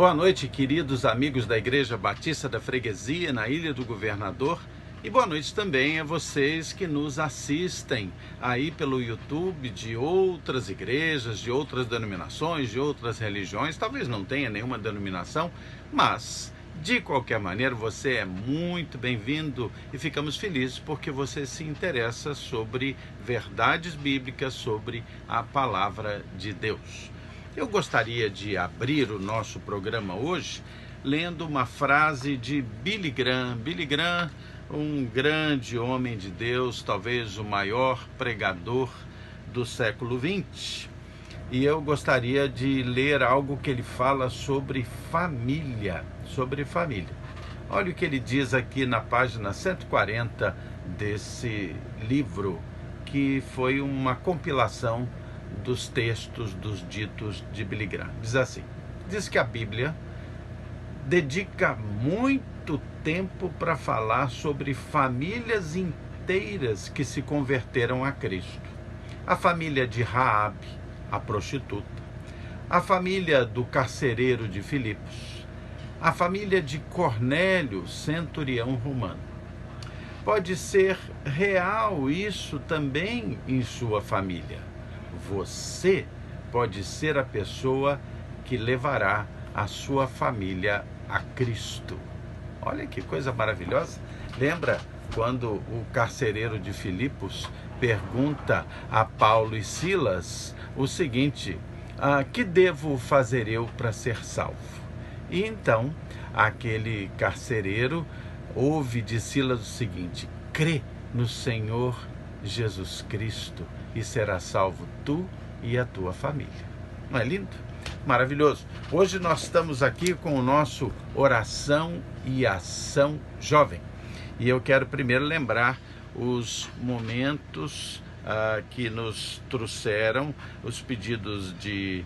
Boa noite, queridos amigos da Igreja Batista da Freguesia, na Ilha do Governador. E boa noite também a vocês que nos assistem aí pelo YouTube de outras igrejas, de outras denominações, de outras religiões. Talvez não tenha nenhuma denominação, mas de qualquer maneira você é muito bem-vindo e ficamos felizes porque você se interessa sobre verdades bíblicas, sobre a palavra de Deus. Eu gostaria de abrir o nosso programa hoje lendo uma frase de Billy Graham. Billy Graham, um grande homem de Deus, talvez o maior pregador do século XX. E eu gostaria de ler algo que ele fala sobre família, Olha o que ele diz aqui na página 140 desse livro, que foi uma compilação dos textos dos ditos de Billy Graham. Diz assim: diz que a Bíblia dedica muito tempo para falar sobre famílias inteiras que se converteram a Cristo. A família de Raabe, a prostituta, a família do carcereiro de Filipos, a família de Cornélio, centurião romano. Pode ser real isso também em sua família. Você pode ser a pessoa que levará a sua família a Cristo. Olha que coisa maravilhosa. Lembra quando o carcereiro de Filipos pergunta a Paulo e Silas o seguinte: que devo fazer eu para ser salvo? E então aquele carcereiro ouve de Silas o seguinte: crê no Senhor Jesus Cristo e será salvo tu e a tua família. Não é lindo? Maravilhoso. Hoje nós estamos aqui com o nosso Oração e Ação Jovem. E eu quero primeiro lembrar os momentos que nos trouxeram os pedidos de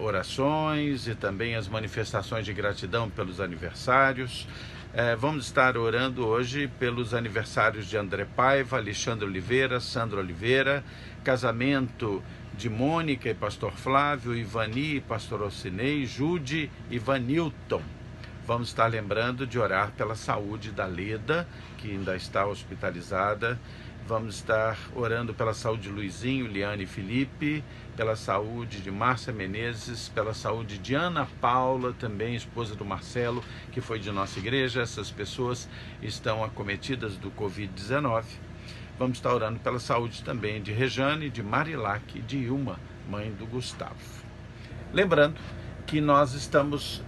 orações e também as manifestações de gratidão pelos aniversários. Vamos estar orando hoje pelos aniversários de André Paiva, Alexandre Oliveira, Sandra Oliveira, casamento de Mônica e pastor Flávio, Ivani e pastor Alcinei, Jude e Vanilton. Vamos estar lembrando de orar pela saúde da Leda, que ainda está hospitalizada. Vamos estar orando pela saúde de Luizinho, Liane e Felipe, pela saúde de Márcia Menezes, pela saúde de Ana Paula, também esposa do Marcelo, que foi de nossa igreja. Essas pessoas estão acometidas do Covid-19. Vamos estar orando pela saúde também de Rejane, de Marilac e de Ilma, mãe do Gustavo. Lembrando que nós estamos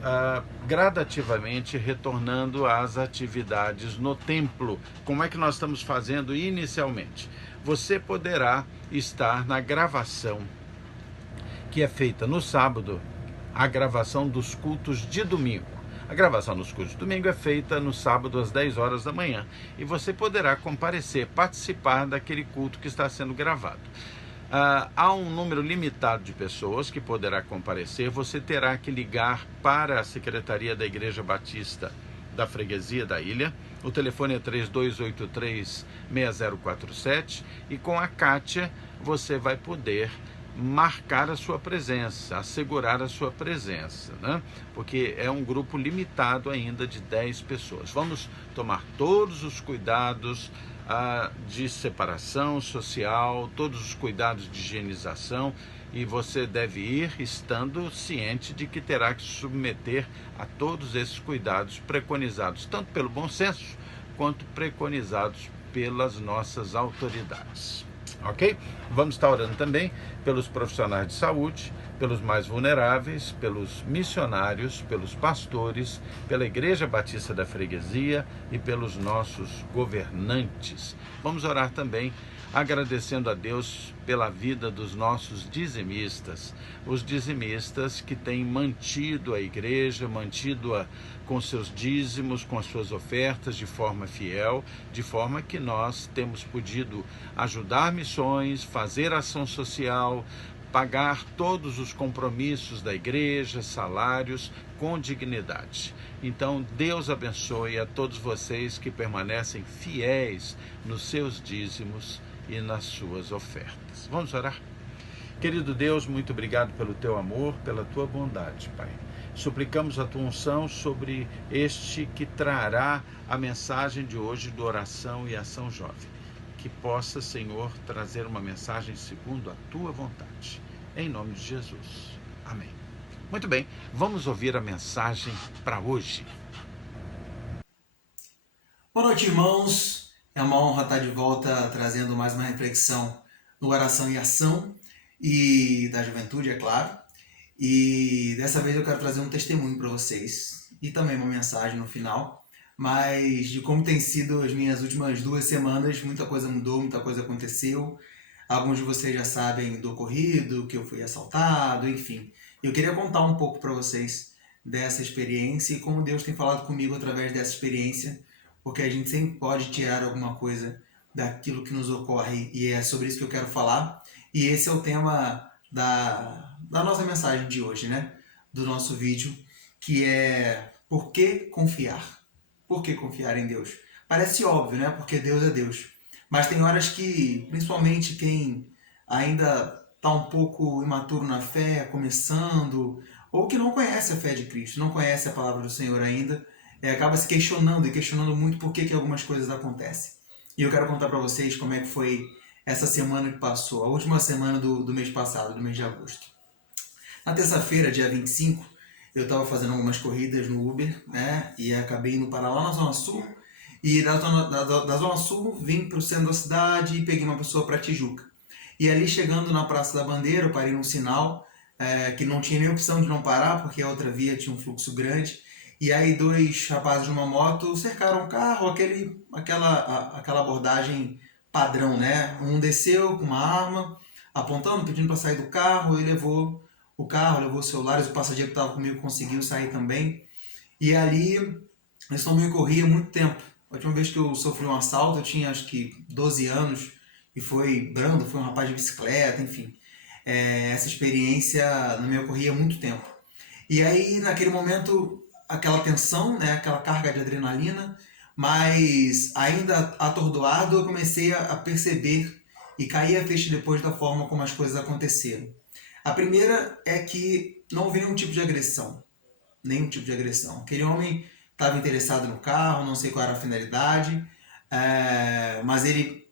gradativamente retornando às atividades no templo. Como é que nós estamos fazendo inicialmente? Você poderá estar na gravação que é feita no sábado, a gravação dos cultos de domingo. A gravação dos cultos de domingo é feita no sábado às 10 horas da manhã e você poderá comparecer, participar daquele culto que está sendo gravado. Há um número limitado de pessoas que poderá comparecer. Você terá que ligar para a Secretaria da Igreja Batista da Freguesia da Ilha. O telefone é 3283-6047 e com a Kátia você vai poder marcar a sua presença, assegurar a sua presença, né? Porque é um grupo limitado ainda de 10 pessoas. Vamos tomar todos os cuidados de separação social, todos os cuidados de higienização, e você deve ir estando ciente de que terá que se submeter a todos esses cuidados preconizados, tanto pelo bom senso, quanto preconizados pelas nossas autoridades. Ok? Vamos estar orando também pelos profissionais de saúde, pelos mais vulneráveis, pelos missionários, pelos pastores, pela Igreja Batista da Freguesia e pelos nossos governantes. Vamos orar também agradecendo a Deus pela vida dos nossos dizimistas, os dizimistas que têm mantido a igreja, mantido-a com seus dízimos, com as suas ofertas de forma fiel, de forma que nós temos podido ajudar missões, fazer ação social, pagar todos os compromissos da igreja, salários, com dignidade. Então, Deus abençoe a todos vocês que permanecem fiéis nos seus dízimos e nas suas ofertas. Vamos orar? Querido Deus, muito obrigado pelo teu amor, pela tua bondade, Pai. suplicamos a tua unção sobre este que trará a mensagem de hoje do Oração e Ação Jovem. Que possa, Senhor, trazer uma mensagem segundo a tua vontade. Em nome de Jesus. Amém. Muito bem, vamos ouvir a mensagem para hoje. Boa noite, irmãos. É uma honra estar de volta trazendo mais uma reflexão no Oração e Ação e da juventude, é claro. E dessa vez eu quero trazer um testemunho para vocês e também uma mensagem no final, mas de como tem sido as minhas últimas 2 semanas. Muita coisa mudou, muita coisa aconteceu. Alguns de vocês já sabem do ocorrido, que eu fui assaltado, enfim. Eu queria contar um pouco para vocês dessa experiência e como Deus tem falado comigo através dessa experiência, porque a gente sempre pode tirar alguma coisa daquilo que nos ocorre, e é sobre isso que eu quero falar. E esse é o tema da nossa mensagem de hoje, né? Do nosso vídeo, que é por que confiar? Por que confiar em Deus? Parece óbvio, né? Porque Deus é Deus. Mas tem horas que, principalmente quem ainda está um pouco imaturo na fé, começando, ou que não conhece a fé de Cristo, não conhece a palavra do Senhor ainda, acaba se questionando e questionando muito por que algumas coisas acontecem. E eu quero contar para vocês como é que foi essa semana que passou, a última semana do mês passado, do mês de agosto. Na terça-feira, dia 25, eu estava fazendo algumas corridas no Uber, né? E acabei indo parar lá na Zona Sul. E da Zona Sul, vim para o centro da cidade e peguei uma pessoa para Tijuca. E ali, chegando na Praça da Bandeira, eu parei num sinal que não tinha nem opção de não parar, porque a outra via tinha um fluxo grande. E aí 2 rapazes numa moto cercaram o carro, aquela abordagem padrão, né? Um desceu com uma arma, apontando, pedindo para sair do carro, ele levou o carro, levou os celulares, o passageiro que estava comigo conseguiu sair também. E ali, eles tomam me corria muito tempo. A última vez que eu sofri um assalto, eu tinha acho que 12 anos, e foi brando, foi um rapaz de bicicleta, enfim. Essa experiência não me ocorria há muito tempo. E aí, naquele momento, aquela tensão, né, aquela carga de adrenalina, mas ainda atordoado, eu comecei a perceber e cair a ficha depois da forma como as coisas aconteceram. A primeira é que não houve nenhum tipo de agressão. Nenhum tipo de agressão. Aquele homem estava interessado no carro, não sei qual era a finalidade, mas ele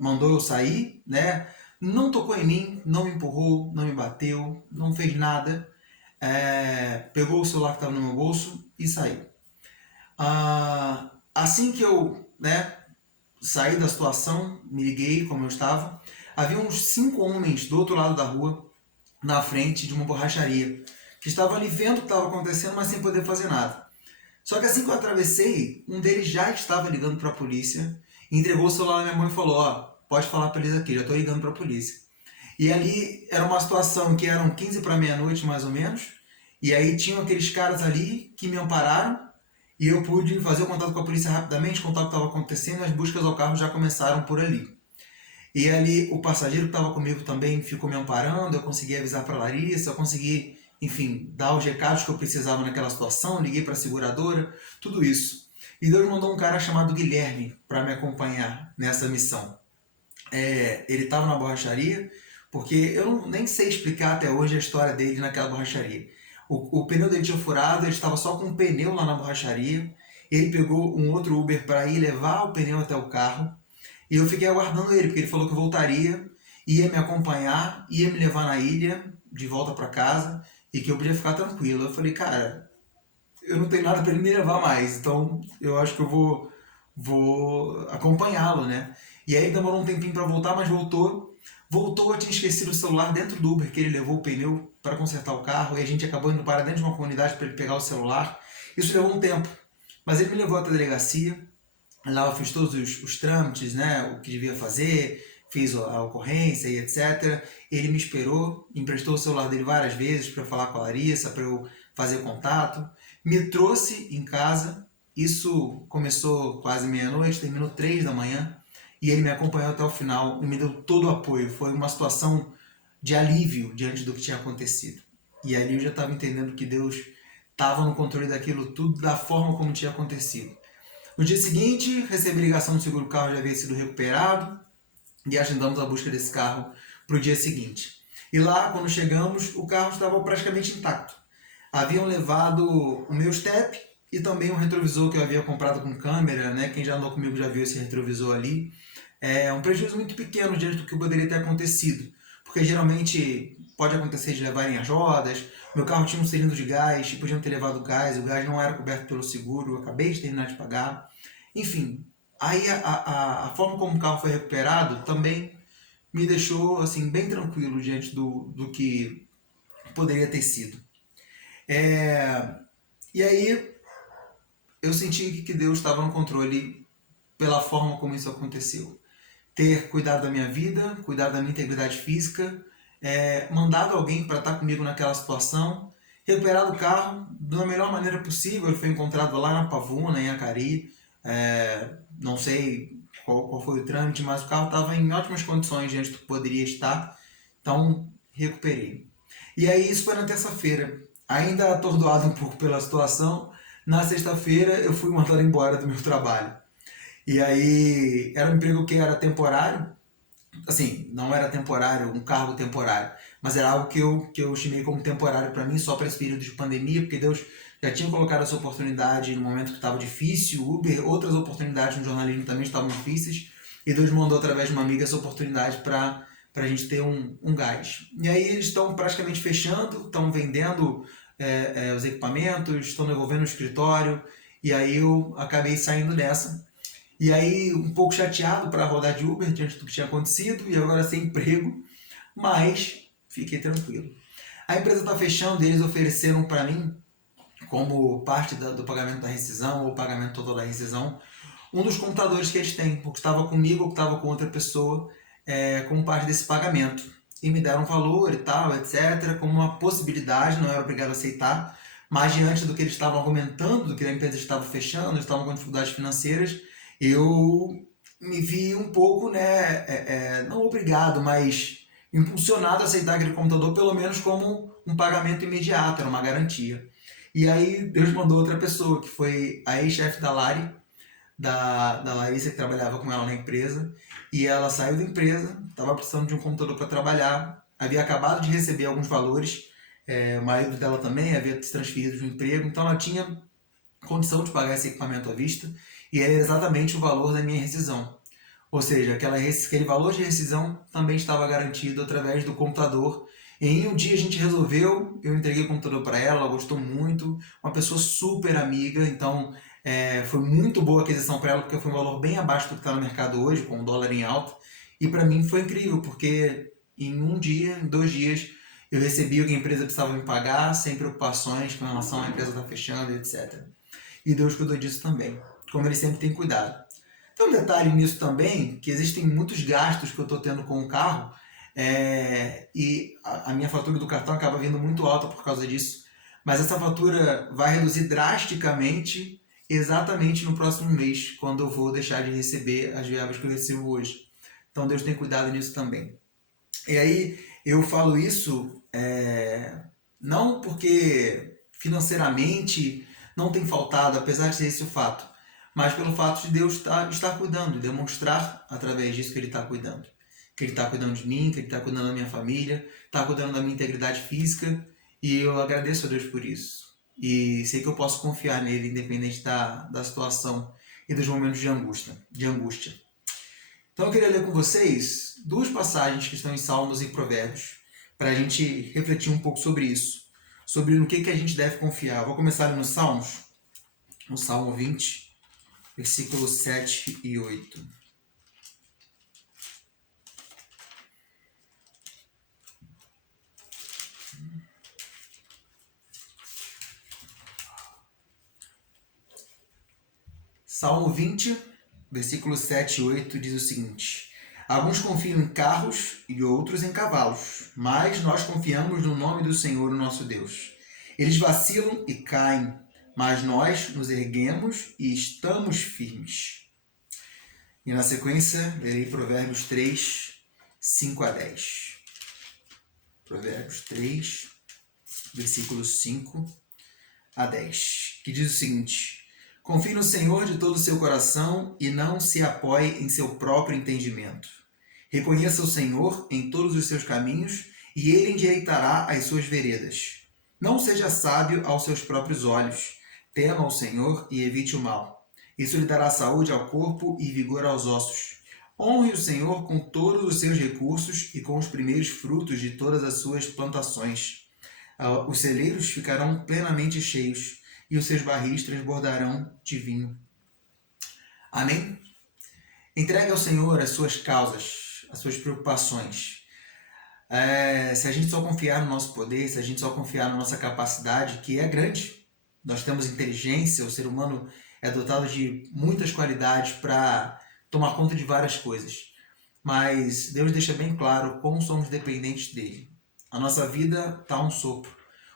mandou eu sair, né? Não tocou em mim, não me empurrou, não me bateu, não fez nada. Pegou o celular que estava no meu bolso e saiu. Assim que eu, né, saí da situação, me liguei como eu estava, havia uns 5 homens do outro lado da rua, na frente de uma borracharia, que estavam ali vendo o que estava acontecendo, mas sem poder fazer nada. Só que assim que eu atravessei, um deles já estava ligando para a polícia, entregou o celular na minha mão e falou: ó, pode falar para eles aqui, já estou ligando para a polícia. E ali era uma situação que eram 15 para meia-noite, mais ou menos, e aí tinham aqueles caras ali que me ampararam, e eu pude fazer o contato com a polícia rapidamente, contar o que estava acontecendo, e as buscas ao carro já começaram por ali. E ali o passageiro que estava comigo também ficou me amparando, eu consegui avisar para a Larissa, eu consegui, enfim, dar os recados que eu precisava naquela situação, liguei para a seguradora, tudo isso. E Deus mandou um cara chamado Guilherme para me acompanhar nessa missão. Ele estava na borracharia, porque eu nem sei explicar até hoje a história dele naquela borracharia. O pneu dele tinha furado, ele estava só com um pneu lá na borracharia, ele pegou um outro Uber para ir levar o pneu até o carro, e eu fiquei aguardando ele, porque ele falou que voltaria, ia me acompanhar, ia me levar na ilha, de volta para casa, e que eu podia ficar tranquilo. Eu falei: cara, eu não tenho nada para ele me levar mais, então eu acho que eu vou acompanhá-lo, né? E aí demorou um tempinho para voltar, mas voltou. Voltou, eu tinha esquecido o celular dentro do Uber, que ele levou o pneu para consertar o carro, e a gente acabou indo para dentro de uma comunidade para ele pegar o celular. Isso levou um tempo, mas ele me levou até a delegacia. Lá eu fiz todos os trâmites, né, o que devia fazer, fiz a ocorrência e etc. Ele me esperou, emprestou o celular dele várias vezes para falar com a Larissa, para eu fazer contato. Me trouxe em casa, isso começou quase meia-noite, terminou 3 da manhã, e ele me acompanhou até o final e me deu todo o apoio. Foi uma situação de alívio diante do que tinha acontecido. E ali eu já estava entendendo que Deus estava no controle daquilo tudo, da forma como tinha acontecido. No dia seguinte, recebi ligação do seguro, o carro já havia sido recuperado, e agendamos a busca desse carro para o dia seguinte. E lá, quando chegamos, o carro estava praticamente intacto. haviam levado o meu step e também um retrovisor que eu havia comprado com câmera, né? Quem já andou comigo já viu esse retrovisor ali. É um prejuízo muito pequeno diante do que poderia ter acontecido, porque geralmente pode acontecer de levarem as rodas. Meu carro tinha um cilindro de gás e podiam ter levado gás, o gás não era coberto pelo seguro, eu acabei de terminar de pagar. Enfim, aí a forma como o carro foi recuperado também me deixou assim bem tranquilo diante do que poderia ter sido. E aí eu senti que Deus estava no controle pela forma como isso aconteceu. Ter cuidado da minha vida, cuidado da minha integridade física, mandado alguém para estar comigo naquela situação, recuperado o carro da melhor maneira possível. Ele foi encontrado lá na Pavuna, em Acari. Não sei qual foi o trâmite, mas o carro estava em ótimas condições diante do que poderia estar. Então, recuperei. E aí, isso foi na terça-feira. Ainda atordoado um pouco pela situação, na sexta-feira eu fui mandado embora do meu trabalho. E aí, era um emprego que era temporário, assim, não era temporário, um cargo temporário, mas era algo que eu estimei como temporário para mim, só para esse período de pandemia, porque Deus já tinha colocado essa oportunidade no momento que estava difícil, Uber, outras oportunidades no jornalismo também estavam difíceis, e Deus mandou através de uma amiga essa oportunidade para a gente ter um gás. E aí eles estão praticamente fechando, estão vendendo os equipamentos, estão devolvendo o escritório, e aí eu acabei saindo dessa. E aí, um pouco chateado para rodar de Uber diante do que tinha acontecido e agora sem emprego, mas fiquei tranquilo. A empresa está fechando e eles ofereceram para mim, como parte do pagamento da rescisão ou pagamento total da rescisão, um dos computadores que eles têm, o que estava comigo ou que estava com outra pessoa, como parte desse pagamento. E me deram um valor e tal, etc., como uma possibilidade, não era obrigado a aceitar, mas diante do que eles estavam argumentando, do que a empresa estava fechando, eles estavam com dificuldades financeiras, eu me vi um pouco, não obrigado, mas impulsionado a aceitar aquele computador pelo menos como um pagamento imediato, era uma garantia. E aí Deus mandou outra pessoa, que foi a ex-chefe da Lari, da Larissa, que trabalhava com ela na empresa, e ela saiu da empresa, estava precisando de um computador para trabalhar, havia acabado de receber alguns valores, o marido dela também havia se transferido de um emprego, então ela tinha condição de pagar esse equipamento à vista, e era exatamente o valor da minha rescisão. Ou seja, aquele valor de rescisão também estava garantido através do computador. E em um dia a gente resolveu, eu entreguei o computador para ela, ela gostou muito, uma pessoa super amiga, então foi muito boa a aquisição para ela, porque foi um valor bem abaixo do que está no mercado hoje, com o dólar em alta. E para mim foi incrível, porque em um dia, em 2 dias, eu recebi o que a empresa precisava me pagar, sem preocupações com relação à empresa estar fechando, etc. E Deus cuidou disso também, como Ele sempre tem cuidado. Tem um detalhe nisso também, que existem muitos gastos que eu estou tendo com o carro, e a minha fatura do cartão acaba vindo muito alta por causa disso, mas essa fatura vai reduzir drasticamente exatamente no próximo mês, quando eu vou deixar de receber as verbas que eu recebo hoje. Então Deus tem cuidado nisso também. E aí eu falo isso não porque financeiramente não tem faltado, apesar de ser esse o fato, mas pelo fato de Deus estar cuidando, demonstrar através disso que Ele está cuidando. Que Ele está cuidando de mim, que Ele está cuidando da minha família, está cuidando da minha integridade física, e eu agradeço a Deus por isso. E sei que eu posso confiar nele, independente da situação e dos momentos de angústia. Então eu queria ler com vocês 2 passagens que estão em Salmos e Provérbios, para a gente refletir um pouco sobre isso, sobre no que a gente deve confiar. Eu vou começar ali nos Salmos, no Salmo 20, versículos 7 e 8. Salmo 20, versículos 7 e 8 diz o seguinte: Alguns confiam em carros e outros em cavalos, mas nós confiamos no nome do Senhor, o nosso Deus. Eles vacilam e caem, mas nós nos erguemos e estamos firmes. E na sequência, lerei Provérbios 3, 5 a 10. Provérbios 3, versículos 5 a 10, que diz o seguinte: Confie no Senhor de todo o seu coração e não se apoie em seu próprio entendimento. Reconheça o Senhor em todos os seus caminhos e Ele endireitará as suas veredas. Não seja sábio aos seus próprios olhos. Tema ao Senhor e evite o mal. Isso lhe dará saúde ao corpo e vigor aos ossos. Honre o Senhor com todos os seus recursos e com os primeiros frutos de todas as suas plantações. Os celeiros ficarão plenamente cheios e os seus barris transbordarão de vinho. Amém? Entregue ao Senhor as suas causas, as suas preocupações. Se a gente só confiar no nosso poder, se a gente só confiar na nossa capacidade, que é grande, nós temos inteligência, o ser humano é dotado de muitas qualidades para tomar conta de várias coisas. Mas Deus deixa bem claro como somos dependentes dele. A nossa vida está um sopro.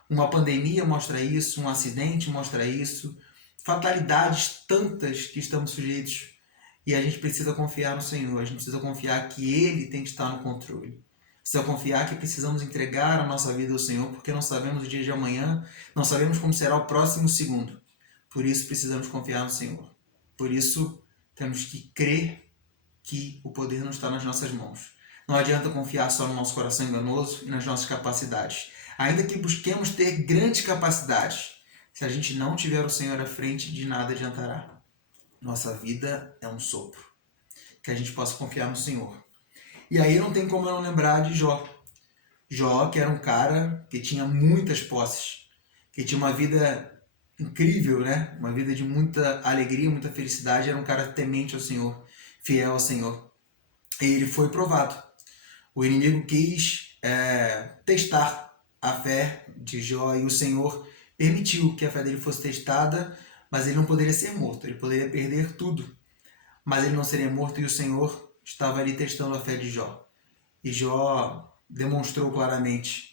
Uma pandemia mostra isso, um acidente mostra isso, fatalidades tantas que estamos sujeitos. E a gente precisa confiar no Senhor, a gente precisa confiar que Ele tem que estar no controle. Precisa confiar que precisamos entregar a nossa vida ao Senhor, porque não sabemos o dia de amanhã, não sabemos como será o próximo segundo. Por isso precisamos confiar no Senhor. Por isso temos que crer que o poder não está nas nossas mãos. Não adianta confiar só no nosso coração enganoso e nas nossas capacidades. Ainda que busquemos ter grandes capacidades, se a gente não tiver o Senhor à frente, de nada adiantará. Nossa vida é um sopro. Que a gente possa confiar no Senhor. E aí não tem como eu não lembrar de Jó. Jó, que era um cara que tinha muitas posses, que tinha uma vida incrível, né? Uma vida de muita alegria, muita felicidade. Era um cara temente ao Senhor, fiel ao Senhor. E ele foi provado. O inimigo quis testar a fé de Jó e o Senhor permitiu que a fé dele fosse testada, mas ele não poderia ser morto, ele poderia perder tudo, mas ele não seria morto e o Senhor estava ali testando a fé de Jó. E Jó demonstrou claramente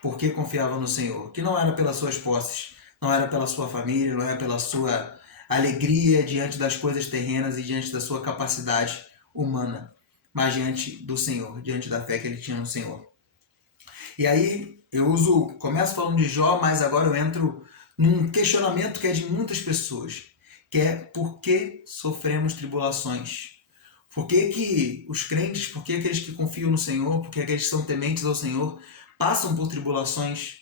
por que confiava no Senhor, que não era pelas suas posses, não era pela sua família, não era pela sua alegria diante das coisas terrenas e diante da sua capacidade humana, mas diante do Senhor, diante da fé que ele tinha no Senhor. E aí começo falando de Jó, mas agora eu entro num questionamento que é de muitas pessoas, que é por que sofremos tribulações? Por que os crentes, por que aqueles que confiam no Senhor, por que aqueles que são tementes ao Senhor, passam por tribulações?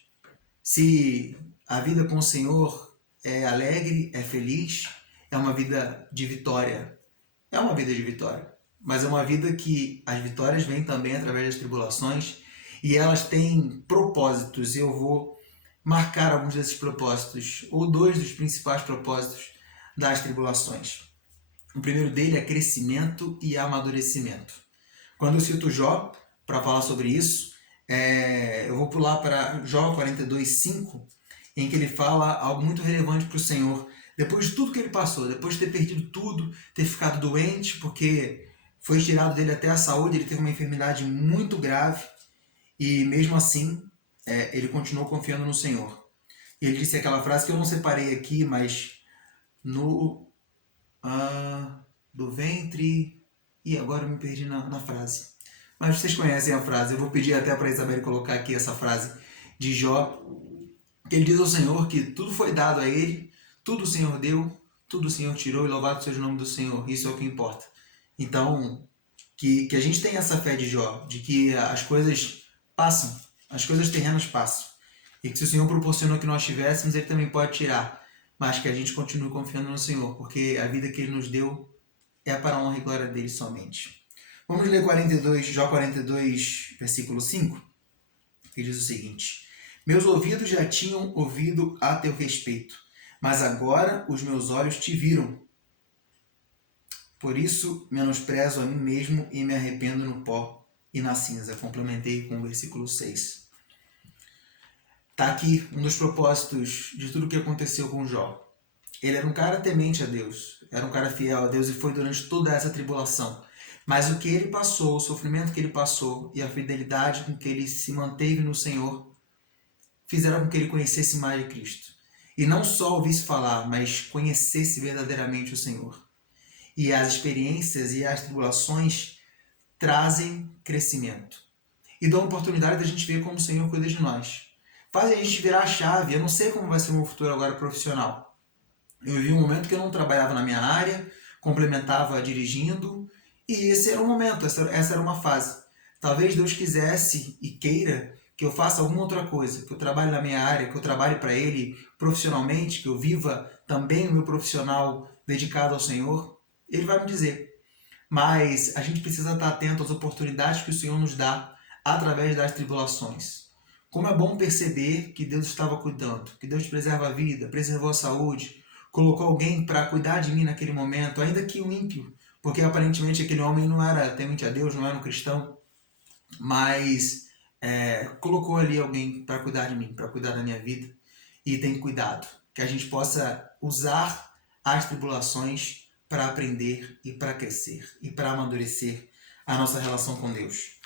Se a vida com o Senhor é alegre, é feliz, é uma vida de vitória. É uma vida de vitória, mas é uma vida que as vitórias vêm também através das tribulações e elas têm propósitos. Eu vou marcar alguns desses propósitos, ou dois dos principais propósitos das tribulações. O primeiro dele é crescimento e amadurecimento. Quando eu cito Jó para falar sobre isso, eu vou pular para Jó 42:5, em que ele fala algo muito relevante para o Senhor. Depois de tudo que ele passou, depois de ter perdido tudo, ter ficado doente, porque foi tirado dele até a saúde, ele teve uma enfermidade muito grave, e mesmo assim, ele continuou confiando no Senhor. E ele disse aquela frase que eu não separei aqui, mas do ventre... E agora eu me perdi na frase. Mas vocês conhecem a frase, eu vou pedir até para a Isabel colocar aqui essa frase de Jó, que ele diz ao Senhor que tudo foi dado a ele, tudo o Senhor deu, tudo o Senhor tirou, e louvado seja o nome do Senhor. Isso é o que importa. Então, que a gente tenha essa fé de Jó, de que as coisas passam, as coisas terrenas passam, e que se o Senhor proporcionou que nós tivéssemos, Ele também pode tirar, mas que a gente continue confiando no Senhor, porque a vida que Ele nos deu é para a honra e glória dele somente. Vamos ler Jó 42, versículo 5, que diz o seguinte: Meus ouvidos já tinham ouvido a teu respeito, mas agora os meus olhos te viram. Por isso menosprezo a mim mesmo e me arrependo no pó e na cinza. Complementei com o versículo 6. Está aqui um dos propósitos de tudo o que aconteceu com Jó. Ele era um cara temente a Deus, era um cara fiel a Deus e foi durante toda essa tribulação. Mas o que ele passou, o sofrimento que ele passou e a fidelidade com que ele se manteve no Senhor fizeram com que ele conhecesse mais de Cristo. E não só ouvisse falar, mas conhecesse verdadeiramente o Senhor. E as experiências e as tribulações trazem crescimento. E dão a oportunidade da gente ver como o Senhor cuida de nós. Fazem a gente virar a chave. Eu não sei como vai ser o meu futuro agora profissional. Eu vivi um momento que eu não trabalhava na minha área, complementava dirigindo, e esse era um momento, essa era uma fase. Talvez Deus quisesse e queira que eu faça alguma outra coisa, que eu trabalhe na minha área, que eu trabalhe para Ele profissionalmente, que eu viva também o meu profissional dedicado ao Senhor, Ele vai me dizer. Mas a gente precisa estar atento às oportunidades que o Senhor nos dá através das tribulações. Como é bom perceber que Deus estava cuidando, que Deus preserva a vida, preservou a saúde, colocou alguém para cuidar de mim naquele momento, ainda que o ímpio, porque aparentemente aquele homem não era temente a Deus, não era um cristão, mas colocou ali alguém para cuidar de mim, para cuidar da minha vida, e tem cuidado, que a gente possa usar as tribulações para aprender e para crescer e para amadurecer a nossa relação com Deus.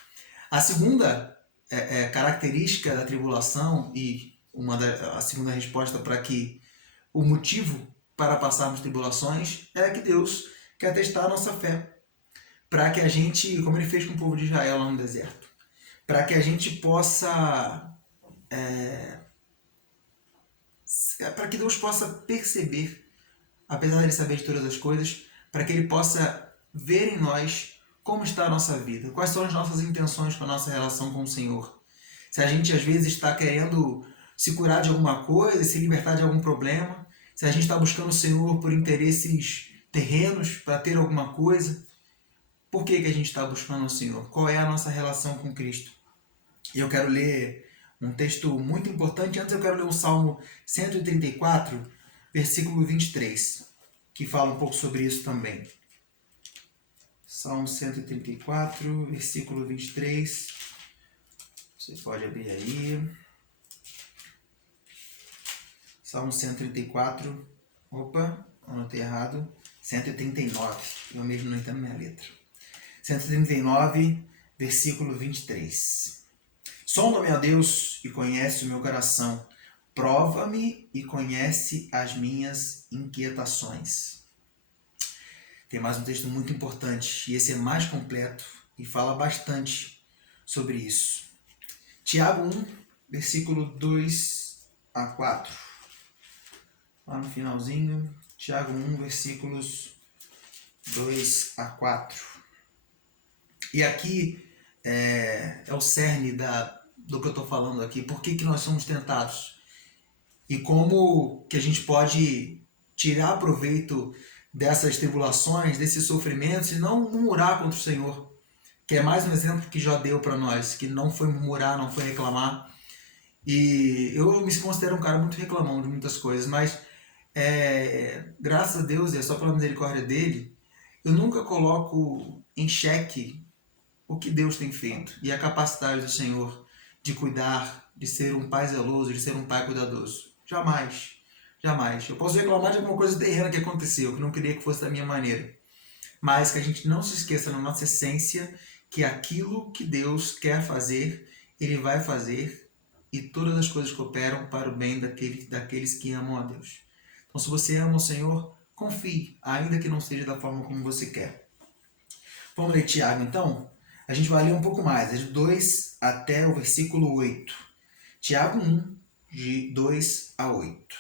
A segunda característica da tribulação e a segunda resposta para que o motivo para passarmos tribulações é que Deus quer testar a nossa fé, para que a gente, como Ele fez com o povo de Israel lá no deserto, para que a gente possa, para que Deus possa perceber, apesar de Ele saber de todas as coisas, para que Ele possa ver em nós como está a nossa vida, quais são as nossas intenções com a nossa relação com o Senhor. Se a gente às vezes está querendo se curar de alguma coisa, se libertar de algum problema, se a gente está buscando o Senhor por interesses terrenos, para ter alguma coisa, por que a gente está buscando o Senhor? Qual é a nossa relação com Cristo? E eu quero ler um texto muito importante. Antes eu quero ler o Salmo 134, versículo 23, que fala um pouco sobre isso também. Salmo 134, versículo 23. Você pode abrir aí. Salmo 134. Opa, anotei errado. 139. Eu mesmo não entendo minha letra. 139, versículo 23. Sonda-me, ó Deus, e conhece o meu coração. Prova-me e conhece as minhas inquietações. Tem mais um texto muito importante, e esse é mais completo e fala bastante sobre isso. Tiago 1, versículo 2 a 4. Lá no finalzinho, Tiago 1, versículos 2 a 4. E aqui é o cerne do que eu estou falando aqui. Por que nós somos tentados? E como que a gente pode tirar proveito dessas tribulações, desses sofrimentos, e não murmurar contra o Senhor. Que é mais um exemplo que Jó deu para nós, que não foi murmurar, não foi reclamar. E eu me considero um cara muito reclamão de muitas coisas, mas graças a Deus, e é só pela misericórdia dele, eu nunca coloco em xeque o que Deus tem feito e a capacidade do Senhor de cuidar, de ser um pai zeloso, de ser um pai cuidadoso. Jamais, jamais. Eu posso reclamar de alguma coisa terrena que aconteceu, que não queria que fosse da minha maneira, mas que a gente não se esqueça na nossa essência que aquilo que Deus quer fazer, Ele vai fazer, e todas as coisas cooperam para o bem daqueles que amam a Deus. Então, se você ama o Senhor, confie, ainda que não seja da forma como você quer. Vamos ler Tiago, então? A gente vai ler um pouco mais, de 2 até o versículo 8. Tiago 1, de 2 a 8.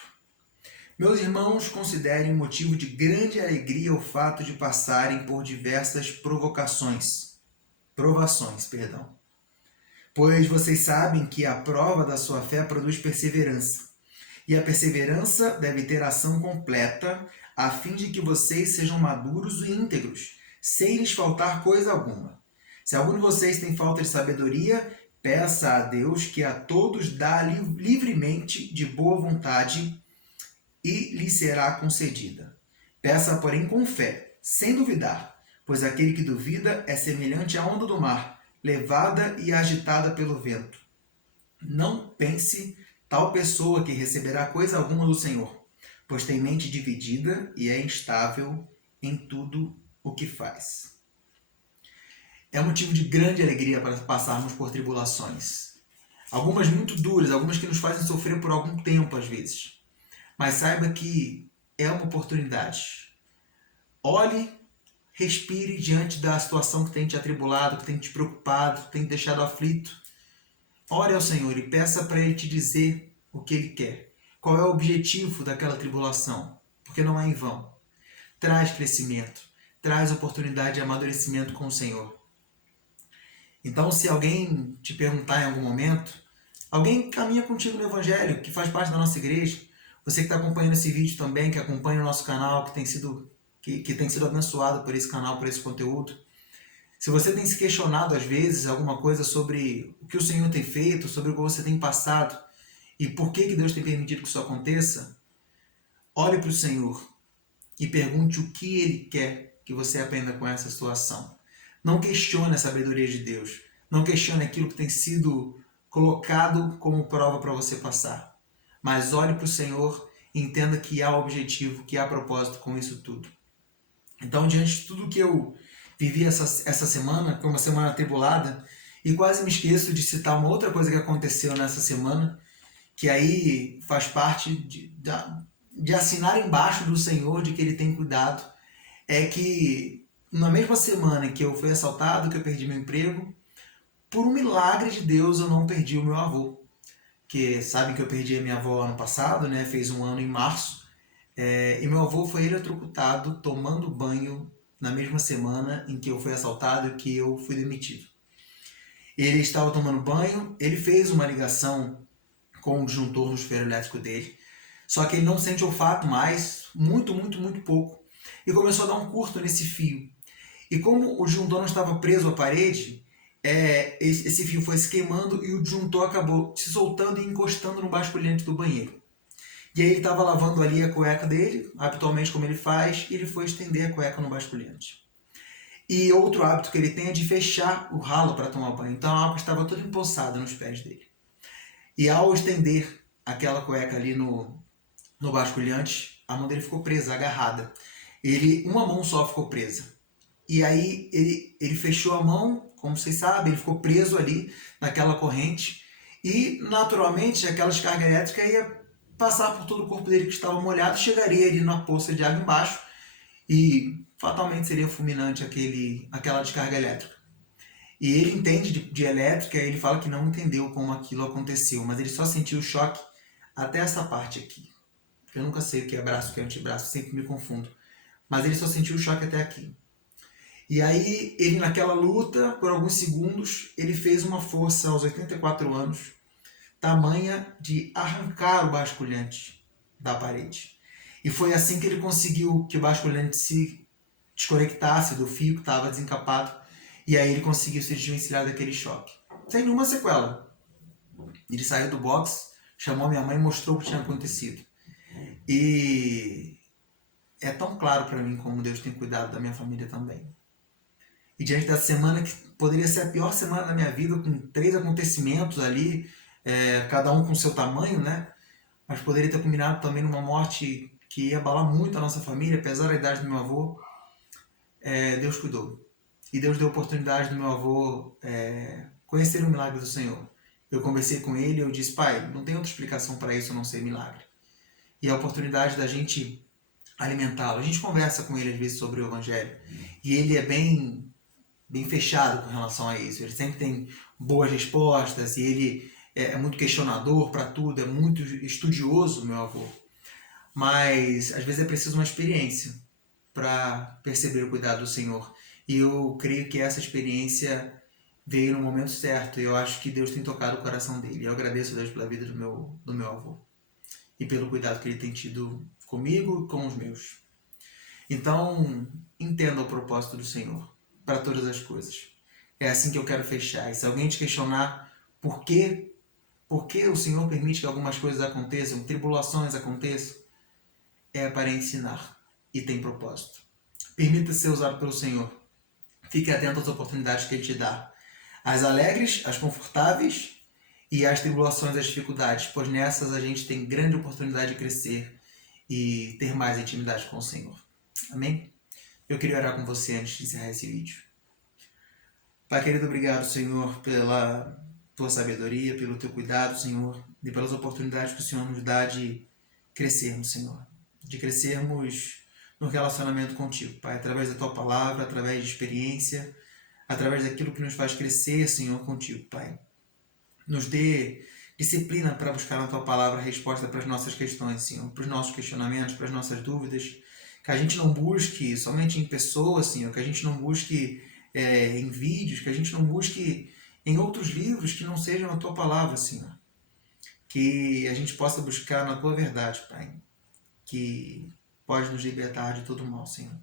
Meus irmãos, considerem motivo de grande alegria o fato de passarem por diversas provações, pois vocês sabem que a prova da sua fé produz perseverança. E a perseverança deve ter ação completa, a fim de que vocês sejam maduros e íntegros, sem lhes faltar coisa alguma. Se algum de vocês tem falta de sabedoria, peça a Deus, que a todos dá livremente, de boa vontade, e lhe será concedida. Peça, porém, com fé, sem duvidar, pois aquele que duvida é semelhante à onda do mar, levada e agitada pelo vento. Não pense tal pessoa que receberá coisa alguma do Senhor, pois tem mente dividida e é instável em tudo o que faz. É motivo de grande alegria para passarmos por tribulações. Algumas muito duras, algumas que nos fazem sofrer por algum tempo às vezes. Mas saiba que é uma oportunidade. Olhe, respire diante da situação que tem te atribulado, que tem te preocupado, que tem te deixado aflito. Ore ao Senhor e peça para Ele te dizer o que Ele quer. Qual é o objetivo daquela tribulação? Porque não é em vão. Traz crescimento, traz oportunidade de amadurecimento com o Senhor. Então, se alguém te perguntar em algum momento, Alguém caminha contigo no Evangelho, que faz parte da nossa igreja. Você que está acompanhando esse vídeo também, que acompanha o nosso canal, que tem sido abençoado por esse canal, por esse conteúdo. Se você tem se questionado às vezes alguma coisa sobre o que o Senhor tem feito, sobre o que você tem passado e por que Deus tem permitido que isso aconteça, olhe para o Senhor e pergunte o que Ele quer que você aprenda com essa situação. Não questione a sabedoria de Deus. Não questione aquilo que tem sido colocado como prova para você passar. Mas olhe para o Senhor e entenda que há objetivo, que há propósito com isso tudo. Então, diante de tudo que eu vivi essa semana, foi uma semana atribulada, e quase me esqueço de citar uma outra coisa que aconteceu nessa semana, que aí faz parte de assinar embaixo do Senhor de que Ele tem cuidado, é que na mesma semana que eu fui assaltado, que eu perdi meu emprego, por um milagre de Deus eu não perdi o meu avô. Que sabem que eu perdi a minha avó ano passado, né? Fez um ano em março. E meu avô foi eletrocutado tomando banho na mesma semana em que eu fui assaltado e que eu fui demitido. Ele estava tomando banho, ele fez uma ligação com o disjuntor no chuveiro elétrico dele, só que ele não sente olfato mais, muito pouco, e começou a dar um curto nesse fio. E como o disjuntor não estava preso à parede, esse fio foi se queimando e o disjuntor acabou se soltando e encostando no basculhante do banheiro. E aí ele estava lavando ali a cueca dele, habitualmente como ele faz, e ele foi estender a cueca no basculhante. E outro hábito que ele tem é de fechar o ralo para tomar banho. Então a água estava toda empoçada nos pés dele. E ao estender aquela cueca ali no basculhante, a mão dele ficou presa, agarrada. Uma mão só ficou presa. E aí ele fechou a mão, como vocês sabem, ele ficou preso ali naquela corrente. E naturalmente aquela descarga elétrica ia passar por todo o corpo dele que estava molhado, chegaria ali na poça de água embaixo e fatalmente seria fulminante aquela descarga elétrica. E ele entende de elétrica, ele fala que não entendeu como aquilo aconteceu, mas ele só sentiu o choque até essa parte aqui. Eu nunca sei o que é braço, o que é antebraço, sempre me confundo. Mas ele só sentiu o choque até aqui. E aí, ele naquela luta, por alguns segundos, ele fez uma força aos 84 anos, tamanha de arrancar o basculhante da parede. E foi assim que ele conseguiu que o basculhante se desconectasse do fio que estava desencapado, e aí ele conseguiu se desvencilhar daquele choque. Sem nenhuma sequela. Ele saiu do box, chamou minha mãe e mostrou o que tinha acontecido. E é tão claro para mim como Deus tem cuidado da minha família também. E diante dessa semana, que poderia ser a pior semana da minha vida, com 3 acontecimentos ali, cada um com seu tamanho, né? Mas poderia ter combinado também numa morte que ia abalar muito a nossa família, apesar da idade do meu avô. Deus cuidou. E Deus deu a oportunidade do meu avô conhecer o milagre do Senhor. Eu conversei com ele e eu disse: pai, não tem outra explicação para isso a não ser milagre. E a oportunidade da gente alimentá-lo. A gente conversa com ele às vezes sobre o Evangelho. E ele é bem fechado com relação a isso. Ele sempre tem boas respostas e ele é muito questionador para tudo, é muito estudioso, meu avô. Mas às vezes é preciso uma experiência para perceber o cuidado do Senhor. E eu creio que essa experiência veio no momento certo. E eu acho que Deus tem tocado o coração dele. Eu agradeço a Deus pela vida do meu avô. E pelo cuidado que ele tem tido comigo e com os meus. Então, entenda o propósito do Senhor para todas as coisas. É assim que eu quero fechar. E se alguém te questionar por que o Senhor permite que algumas coisas aconteçam, tribulações aconteçam, é para ensinar e tem propósito. Permita-se ser usado pelo Senhor. Fique atento às oportunidades que Ele te dá. As alegres, as confortáveis e as tribulações, as dificuldades, pois nessas a gente tem grande oportunidade de crescer e ter mais intimidade com o Senhor. Amém? Eu queria orar com você antes de encerrar esse vídeo. Pai querido, obrigado, Senhor, pela tua sabedoria, pelo teu cuidado, Senhor, e pelas oportunidades que o Senhor nos dá de crescermos, Senhor. De crescermos no relacionamento contigo, Pai, através da tua palavra, através de experiência, através daquilo que nos faz crescer, Senhor, contigo, Pai. Nos dê disciplina para buscar na tua palavra a resposta para as nossas questões, Senhor, para os nossos questionamentos, para as nossas dúvidas. Que a gente não busque somente em pessoas, Senhor, que a gente não busque em vídeos, que a gente não busque em outros livros que não sejam a tua palavra, Senhor. que a gente possa buscar na Tua verdade, Pai, que pode nos libertar de todo mal, Senhor.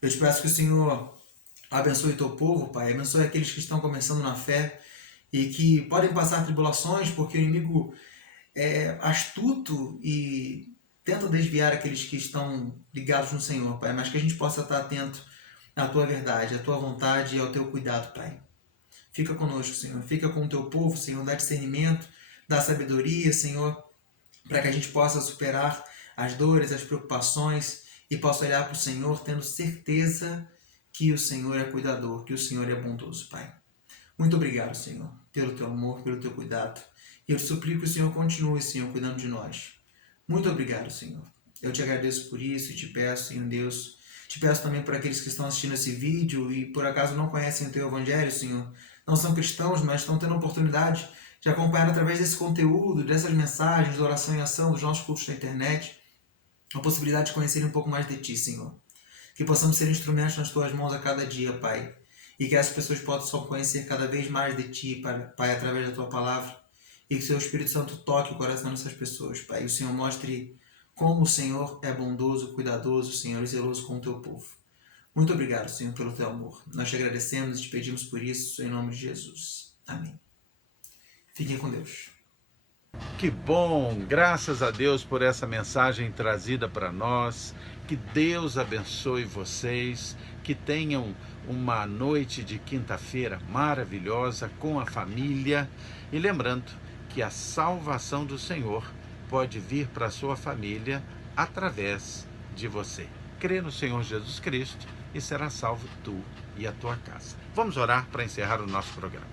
Eu te peço que o Senhor abençoe o Teu povo, Pai, abençoe aqueles que estão começando na fé e que podem passar tribulações, porque o inimigo é astuto e tenta desviar aqueles que estão ligados no Senhor, Pai, mas que a gente possa estar atento à Tua verdade, à Tua vontade e ao Teu cuidado, Pai. Fica conosco, Senhor. Fica com o Teu povo, Senhor. Dá discernimento, dá sabedoria, Senhor, para que a gente possa superar as dores, as preocupações e possa olhar para o Senhor tendo certeza que o Senhor é cuidador, que o Senhor é bondoso, Pai. Muito obrigado, Senhor, pelo Teu amor, pelo Teu cuidado. E eu te suplico que o Senhor continue, Senhor, cuidando de nós. Muito obrigado, Senhor. Eu te agradeço por isso e te peço, Senhor Deus, te peço também por aqueles que estão assistindo esse vídeo e por acaso não conhecem o Teu Evangelho, Senhor, não são cristãos, mas estão tendo a oportunidade de acompanhar através desse conteúdo, dessas mensagens, de oração e ação, dos nossos cursos na internet, a possibilidade de conhecerem um pouco mais de Ti, Senhor. Que possamos ser instrumentos nas Tuas mãos a cada dia, Pai. E que essas pessoas possam conhecer cada vez mais de Ti, Pai, através da Tua palavra. E que o Seu Espírito Santo toque o coração dessas pessoas, Pai. E o Senhor mostre como o Senhor é bondoso, cuidadoso, Senhor, e zeloso com o Teu povo. Muito obrigado, Senhor, pelo Teu amor. Nós te agradecemos e te pedimos por isso, em nome de Jesus. Amém. Fiquem com Deus. Que bom! Graças a Deus por essa mensagem trazida para nós. Que Deus abençoe vocês. Que tenham uma noite de quinta-feira maravilhosa com a família. E lembrando que a salvação do Senhor pode vir para a sua família através de você. Crê no Senhor Jesus Cristo e será salvo tu e a tua casa. Vamos orar para encerrar o nosso programa.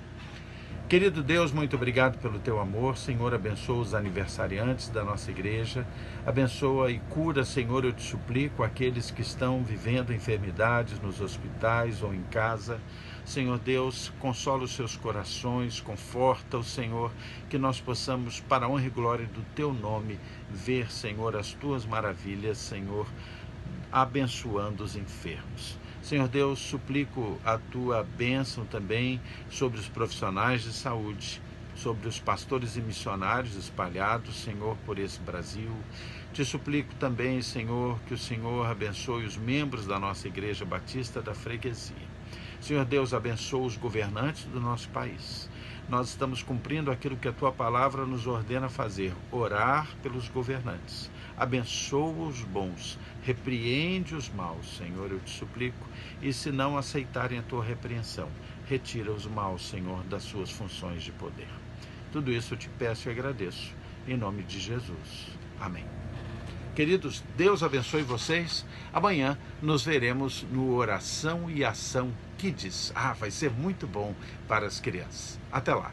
Querido Deus, muito obrigado pelo Teu amor. Senhor, abençoa os aniversariantes da nossa igreja. Abençoa e cura, Senhor, eu te suplico, aqueles que estão vivendo enfermidades nos hospitais ou em casa. Senhor Deus, consola os seus corações, conforta-os, Senhor, que nós possamos, para a honra e glória do Teu nome, ver, Senhor, as Tuas maravilhas, Senhor, abençoando os enfermos. Senhor Deus, suplico a Tua bênção também sobre os profissionais de saúde, sobre os pastores e missionários espalhados, Senhor, por esse Brasil. Te suplico também, Senhor, que o Senhor abençoe os membros da nossa Igreja Batista da Freguesia. Senhor Deus, abençoa os governantes do nosso país. Nós estamos cumprindo aquilo que a Tua palavra nos ordena fazer, orar pelos governantes. Abençoa os bons, repreende os maus, Senhor, eu te suplico, e se não aceitarem a Tua repreensão, retira os maus, Senhor, das suas funções de poder. Tudo isso eu te peço e agradeço, em nome de Jesus. Amém. Queridos, Deus abençoe vocês. Amanhã nos veremos no Oração e Ação Kids. Vai ser muito bom para as crianças. Até lá.